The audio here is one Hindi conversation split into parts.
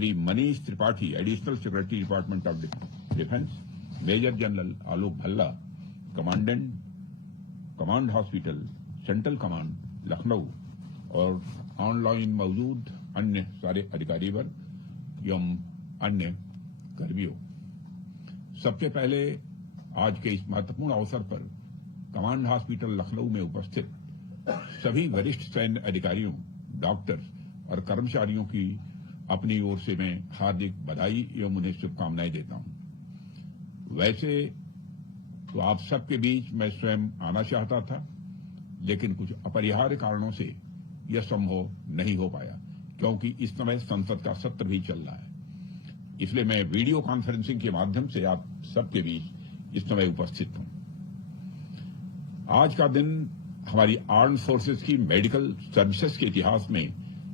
Shri Manish Tripathi, additional secretary department of defence, major general Alok Bhalla, commandant command hospital central command Lucknow और ऑनलाइन मौजूद अन्य सारे अधिकारी वर्ग एवं अन्य कर्मियों, सबसे पहले आज के इस महत्वपूर्ण अवसर पर कमांड हॉस्पिटल लखनऊ में उपस्थित सभी वरिष्ठ सैन्य अधिकारियों, डॉक्टर्स और कर्मचारियों की अपनी ओर से मैं हार्दिक बधाई एवं उन्हें शुभकामनाएं देता हूं। वैसे तो आप सबके बीच मैं स्वयं आना चाहता था, लेकिन कुछ अपरिहार्य कारणों से यह संभव नहीं हो पाया, क्योंकि इस समय संसद का सत्र भी चल रहा है। इसलिए मैं वीडियो कॉन्फ्रेंसिंग के माध्यम से आप सबके बीच इस समय उपस्थित हूं। आज का दिन हमारी आर्म्ड फोर्सेस की मेडिकल सर्विसेज के इतिहास में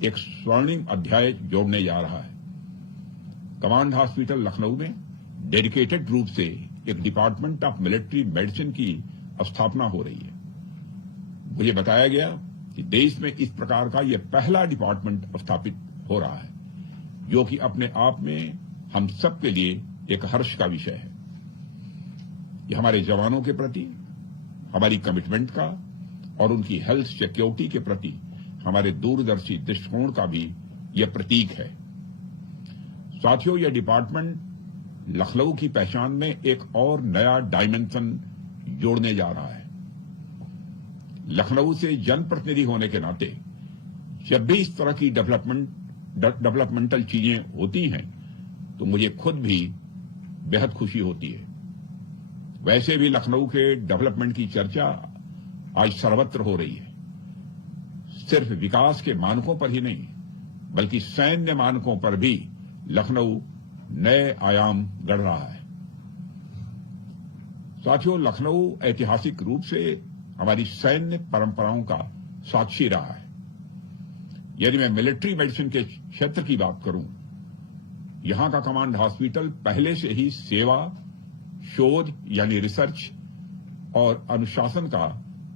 एक स्वर्णिम अध्याय जोड़ने जा रहा है। कमांड हॉस्पिटल लखनऊ में डेडिकेटेड रूप से एक डिपार्टमेंट ऑफ मिलिट्री मेडिसिन की स्थापना हो रही है। मुझे बताया गया कि देश में इस प्रकार का यह पहला डिपार्टमेंट स्थापित हो रहा है, जो कि अपने आप में हम सबके लिए एक हर्ष का विषय है। यह हमारे जवानों के प्रति हमारी कमिटमेंट का और उनकी हेल्थ सिक्योरिटी के प्रति हमारे दूरदर्शी दृष्टिकोण का भी यह प्रतीक है। साथियों, यह डिपार्टमेंट लखनऊ की पहचान में एक और नया डायमेंशन जोड़ने जा रहा है। लखनऊ से जनप्रतिनिधि होने के नाते जब भी इस तरह की डेवलपमेंटल चीजें होती हैं तो मुझे खुद भी बेहद खुशी होती है। वैसे भी लखनऊ के डेवलपमेंट की चर्चा आज सर्वत्र हो रही है। सिर्फ विकास के मानकों पर ही नहीं, बल्कि सैन्य मानकों पर भी लखनऊ नए आयाम गढ़ रहा है। साथियों, लखनऊ ऐतिहासिक रूप से हमारी सैन्य परंपराओं का साक्षी रहा है। यदि मैं मिलिट्री मेडिसिन के क्षेत्र की बात करूं, यहां का कमांड हॉस्पिटल पहले से ही सेवा, शोध यानी रिसर्च और अनुशासन का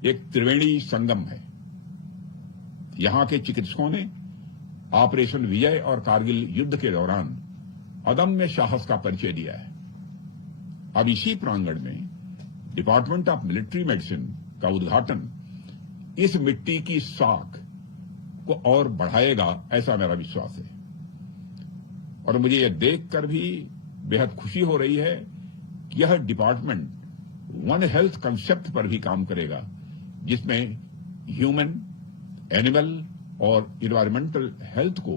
एक त्रिवेणी संगम है। यहां के चिकित्सकों ने ऑपरेशन विजय और कारगिल युद्ध के दौरान अदम्य साहस का परिचय दिया है। अब इसी प्रांगण में डिपार्टमेंट ऑफ मिलिट्री मेडिसिन का उद्घाटन इस मिट्टी की साख को और बढ़ाएगा, ऐसा मेरा विश्वास है। और मुझे यह देखकर भी बेहद खुशी हो रही है कि यह डिपार्टमेंट वन हेल्थ कंसेप्ट पर भी काम करेगा, जिसमें ह्यूमन, एनिमल और इन्वायरमेंटल हेल्थ को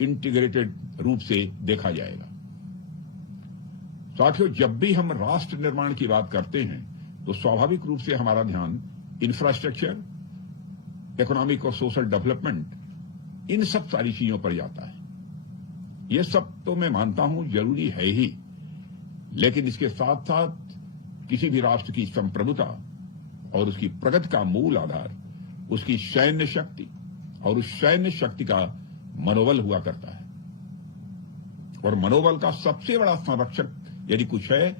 इंटीग्रेटेड रूप से देखा जाएगा। साथियों, जब भी हम राष्ट्र निर्माण की बात करते हैं तो स्वाभाविक रूप से हमारा ध्यान इंफ्रास्ट्रक्चर, इकोनॉमिक और सोशल डेवलपमेंट, इन सब सारी चीजों पर जाता है। ये सब तो मैं मानता हूं जरूरी है ही, लेकिन इसके साथ साथ किसी भी राष्ट्र की संप्रभुता और उसकी प्रगति का मूल आधार उसकी सैन्य शक्ति और उस सैन्य शक्ति का मनोबल हुआ करता है। और मनोबल का सबसे बड़ा संरक्षक यदि कुछ है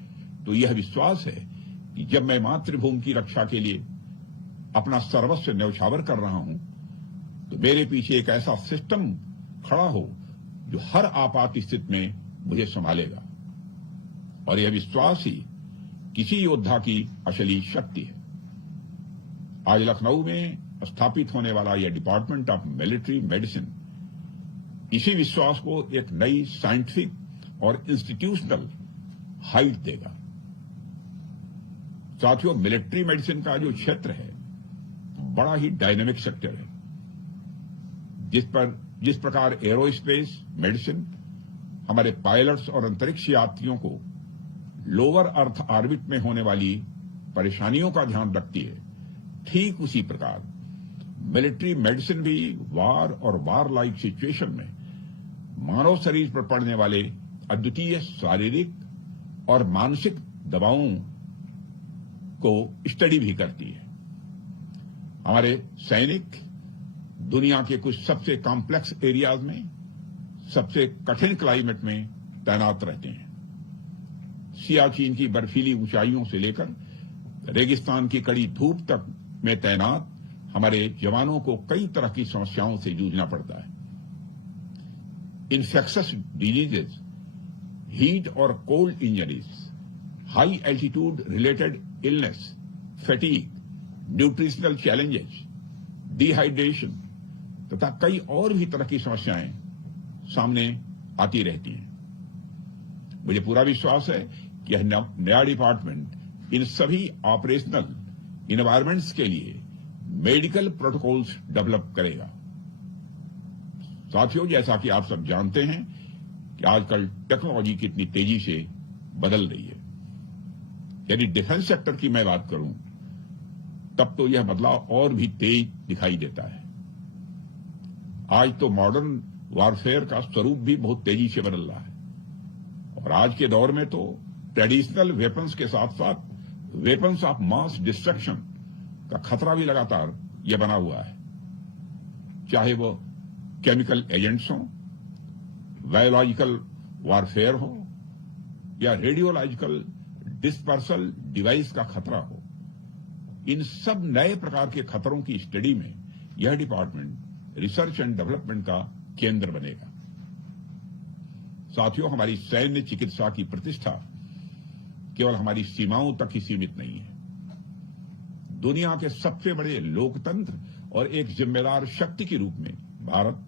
तो यह विश्वास है कि जब मैं मातृभूमि की रक्षा के लिए अपना सर्वस्व न्यौछावर कर रहा हूं तो मेरे पीछे एक ऐसा सिस्टम खड़ा हो जो हर आपात स्थिति में मुझे संभालेगा। और यह विश्वास ही किसी योद्धा की असली शक्ति है। आज लखनऊ में स्थापित होने वाला यह डिपार्टमेंट ऑफ मिलिट्री मेडिसिन इसी विश्वास को एक नई साइंटिफिक और इंस्टीट्यूशनल हाइट देगा। साथियों, मिलिट्री मेडिसिन का जो क्षेत्र है बड़ा ही डायनेमिक सेक्टर है, जिस प्रकार एरोस्पेस मेडिसिन हमारे पायलट्स और अंतरिक्ष यात्रियों को लोअर अर्थ ऑर्बिट में होने वाली परेशानियों का ध्यान रखती है, ठीक उसी प्रकार मिलिट्री मेडिसिन भी वार और वार लाइक सिचुएशन में मानव शरीर पर पड़ने वाले अद्वितीय शारीरिक और मानसिक दबावों को स्टडी भी करती है। हमारे सैनिक दुनिया के कुछ सबसे कॉम्प्लेक्स एरियाज में, सबसे कठिन क्लाइमेट में तैनात रहते हैं। सियाचिन की बर्फीली ऊंचाइयों से लेकर रेगिस्तान की कड़ी धूप तक में तैनात हमारे जवानों को कई तरह की समस्याओं से जूझना पड़ता है। infectious diseases, heat or cold injuries, high altitude related illness, fatigue, nutritional challenges, dehydration तथा कई और भी तरह की समस्याएं सामने आती रहती हैं। मुझे पूरा विश्वास है कि यह नया डिपार्टमेंट इन सभी ऑपरेशनल इन्वायरमेंट्स के लिए मेडिकल प्रोटोकॉल्स डेवलप करेगा। साथियों, जैसा कि आप सब जानते हैं कि आजकल टेक्नोलॉजी कितनी तेजी से बदल रही है। यदि डिफेंस सेक्टर की मैं बात करूं तब तो यह बदलाव और भी तेज दिखाई देता है। आज तो मॉडर्न वॉरफेयर का स्वरूप भी बहुत तेजी से बदल रहा है और आज के दौर में तो ट्रेडिशनल वेपन्स के साथ साथ वेपन्स ऑफ मास डिस्ट्रक्शन का खतरा भी लगातार यह बना हुआ है, चाहे वो केमिकल एजेंट्स हों, बायोलॉजिकल वॉरफेयर हो या रेडियोलॉजिकल डिस्पर्सल डिवाइस का खतरा हो। इन सब नए प्रकार के खतरों की स्टडी में यह डिपार्टमेंट रिसर्च एंड डेवलपमेंट का केंद्र बनेगा। साथियों, हमारी सैन्य चिकित्सा की प्रतिष्ठा केवल हमारी सीमाओं तक ही सीमित नहीं है। दुनिया के सबसे बड़े लोकतंत्र और एक जिम्मेदार शक्ति के रूप में Bharat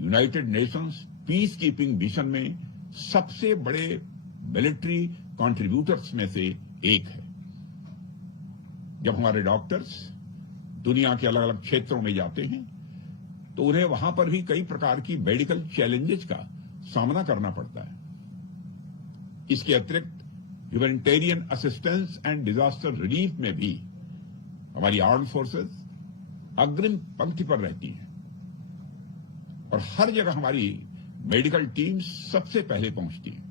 United Nations peace keeping mission में सबसे बड़े मिलिट्री कंट्रीब्यूटर्स में से एक है। जब हमारे डॉक्टर्स दुनिया के अलग अलग क्षेत्रों में जाते हैं तो उन्हें वहां पर भी कई प्रकार की मेडिकल चैलेंजेस का सामना करना पड़ता है। इसके अतिरिक्त humanitarian assistance and disaster relief में भी हमारी आर्म फोर्सेस अग्रिम पंक्ति पर रहती हैं और हर जगह हमारी मेडिकल टीम सबसे पहले पहुंचती है।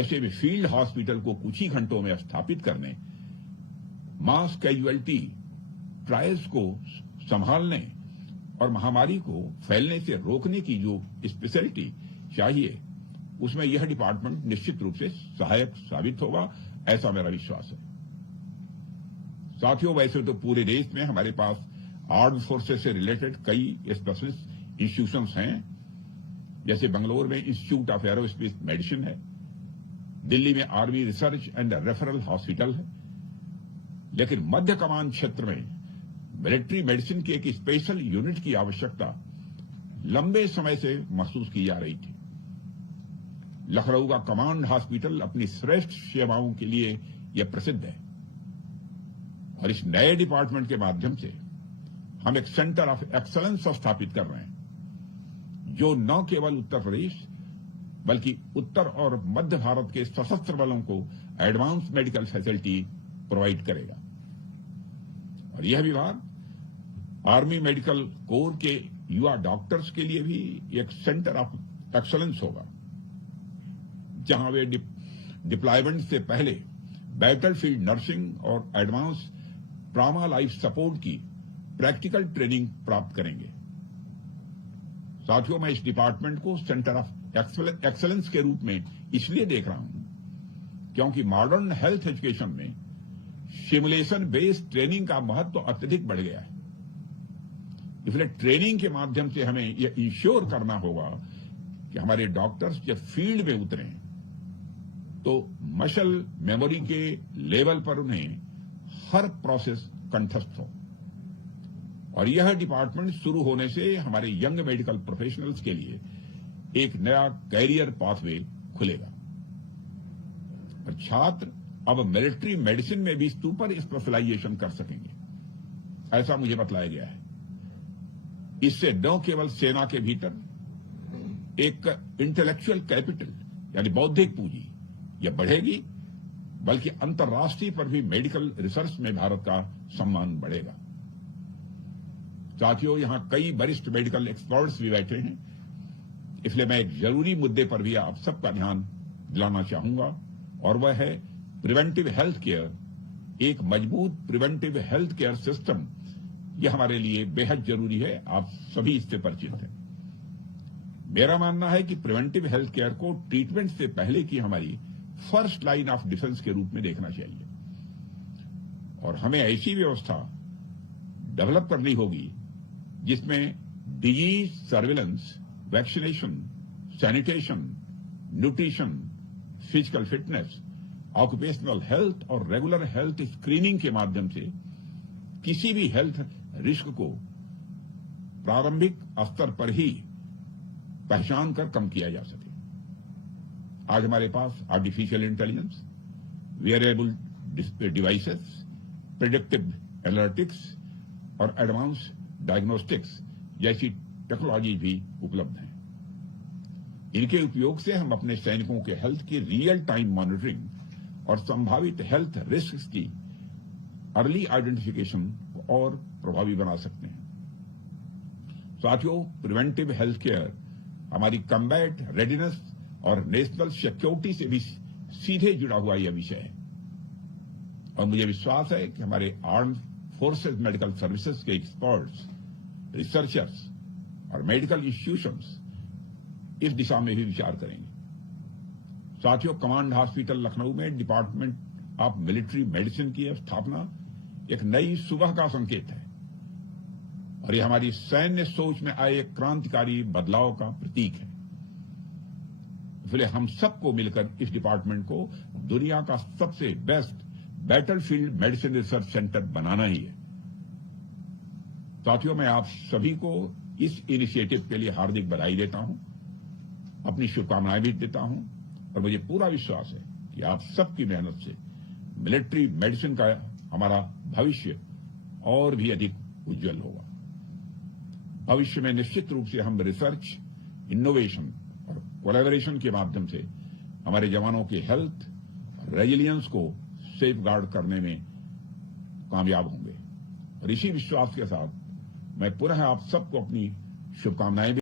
ऐसे में फील्ड हॉस्पिटल को कुछ ही घंटों में स्थापित करने, मास कैजुअलिटी ट्रायल्स को संभालने और महामारी को फैलने से रोकने की जो स्पेशलिटी चाहिए, उसमें यह डिपार्टमेंट निश्चित रूप से सहायक साबित होगा, ऐसा मेरा विश्वास है। साथियों, वैसे तो पूरे देश में हमारे पास आर्म फोर्सेस से रिलेटेड कई स्पेशलिस्ट इंस्टीट्यूशंस हैं, जैसे बेंगलोर में इंस्टीट्यूट ऑफ एरोस्पेस मेडिसिन है, दिल्ली में army research and referral hospital है। लेकिन मध्य कमान क्षेत्र में मिलिट्री मेडिसिन की एक स्पेशल यूनिट की आवश्यकता लंबे समय से महसूस की जा रही थी। लखनऊ का कमांड हॉस्पिटल अपनी श्रेष्ठ सेवाओं के लिए यह प्रसिद्ध है और इस नए डिपार्टमेंट के माध्यम से हम एक सेंटर ऑफ एक्सलेंस स्थापित कर रहे हैं, जो न केवल उत्तर प्रदेश बल्कि उत्तर और मध्य भारत के सशस्त्र बलों को एडवांस मेडिकल फैसिलिटी प्रोवाइड करेगा। और यह विभाग आर्मी मेडिकल कोर के युवा डॉक्टर्स के लिए भी एक सेंटर ऑफ एक्सलेंस होगा, जहां वे डिप्लॉयमेंट से पहले बैटलफील्ड नर्सिंग और एडवांस ट्रॉमा लाइफ सपोर्ट की प्रैक्टिकल ट्रेनिंग प्राप्त करेंगे। साथियों, मैं इस डिपार्टमेंट को सेंटर ऑफ एक्सलेंस के रूप में इसलिए देख रहा हूं क्योंकि मॉडर्न हेल्थ एजुकेशन में सिमुलेशन बेस्ड ट्रेनिंग का महत्व अत्यधिक बढ़ गया है। इसलिए ट्रेनिंग के माध्यम से हमें यह इंश्योर करना होगा कि हमारे डॉक्टर्स जब फील्ड में उतरें तो मसल मेमोरी के लेवल पर उन्हें हर प्रोसेस कंठस्थ हो। और यह डिपार्टमेंट शुरू होने से हमारे यंग मेडिकल प्रोफेशनल्स के लिए एक नया कैरियर पाथवे खुलेगा और छात्र अब मिलिट्री मेडिसिन में भी सुपर स्पेशलाइजेशन कर सकेंगे, ऐसा मुझे बतलाया गया है। इससे न केवल सेना के भीतर एक इंटेलेक्चुअल कैपिटल यानी बौद्धिक पूंजी यह बढ़ेगी, बल्कि अंतर्राष्ट्रीय पर भी मेडिकल रिसर्च में भारत का सम्मान बढ़ेगा। साथियों, यहां कई वरिष्ठ मेडिकल एक्सपर्ट्स भी बैठे हैं, इसलिए मैं एक जरूरी मुद्दे पर भी आप सबका ध्यान दिलाना चाहूंगा और वह है प्रिवेंटिव हेल्थ केयर। एक मजबूत प्रिवेंटिव हेल्थ केयर सिस्टम यह हमारे लिए बेहद जरूरी है। आप सभी इससे परिचित हैं। मेरा मानना है कि प्रिवेंटिव हेल्थ केयर को ट्रीटमेंट से पहले की हमारी फर्स्ट लाइन ऑफ डिफेंस के रूप में देखना चाहिए और हमें ऐसी व्यवस्था डेवलप करनी होगी जिसमें disease surveillance, vaccination sanitation, nutrition, physical fitness, occupational health और रेगुलर हेल्थ स्क्रीनिंग के माध्यम से किसी भी हेल्थ रिस्क को प्रारंभिक स्तर पर ही पहचान कर कम किया जा सके। आज हमारे पास artificial intelligence, wearable devices, predictive analytics और एडवांस डायग्नोस्टिक्स जैसी टेक्नोलॉजी भी उपलब्ध हैं। इनके उपयोग से हम अपने सैनिकों के हेल्थ की रियल टाइम मॉनिटरिंग और संभावित हेल्थ रिस्क की अर्ली आइडेंटिफिकेशन को और प्रभावी बना सकते हैं। साथियों, प्रिवेंटिव हेल्थ केयर हमारी कम्बैट रेडीनेस और नेशनल सिक्योरिटी से भी सीधे जुड़ा हुआ यह विषय है और मुझे विश्वास है कि हमारे आर्म्ड फोर्सेस मेडिकल सर्विसेज के एक्सपर्ट्स, रिसर्चर्स और मेडिकल इंस्टीट्यूशंस इस दिशा में भी विचार करेंगे। साथियों, कमांड हॉस्पिटल लखनऊ में डिपार्टमेंट ऑफ मिलिट्री मेडिसिन की स्थापना एक नई सुबह का संकेत है और यह हमारी सैन्य सोच में आए एक क्रांतिकारी बदलाव का प्रतीक है। इसलिए हम सबको मिलकर इस डिपार्टमेंट को दुनिया का सबसे best battlefield medicine research centre बनाना ही है। साथियों, मैं आप सभी को इस इनिशिएटिव के लिए हार्दिक बधाई देता हूं, अपनी शुभकामनाएं भी देता हूं और मुझे पूरा विश्वास है कि आप सबकी मेहनत से मिलिट्री मेडिसिन का हमारा भविष्य और भी अधिक उज्जवल होगा। भविष्य में निश्चित रूप से हम रिसर्च, इनोवेशन और कोलैबोरेशन के माध्यम से हमारे जवानों की हेल्थ और रेजिलियंस को सेफ गार्ड करने में कामयाब होंगे और इसी विश्वास के साथ मैं पुनः आप सबको अपनी शुभकामनाएं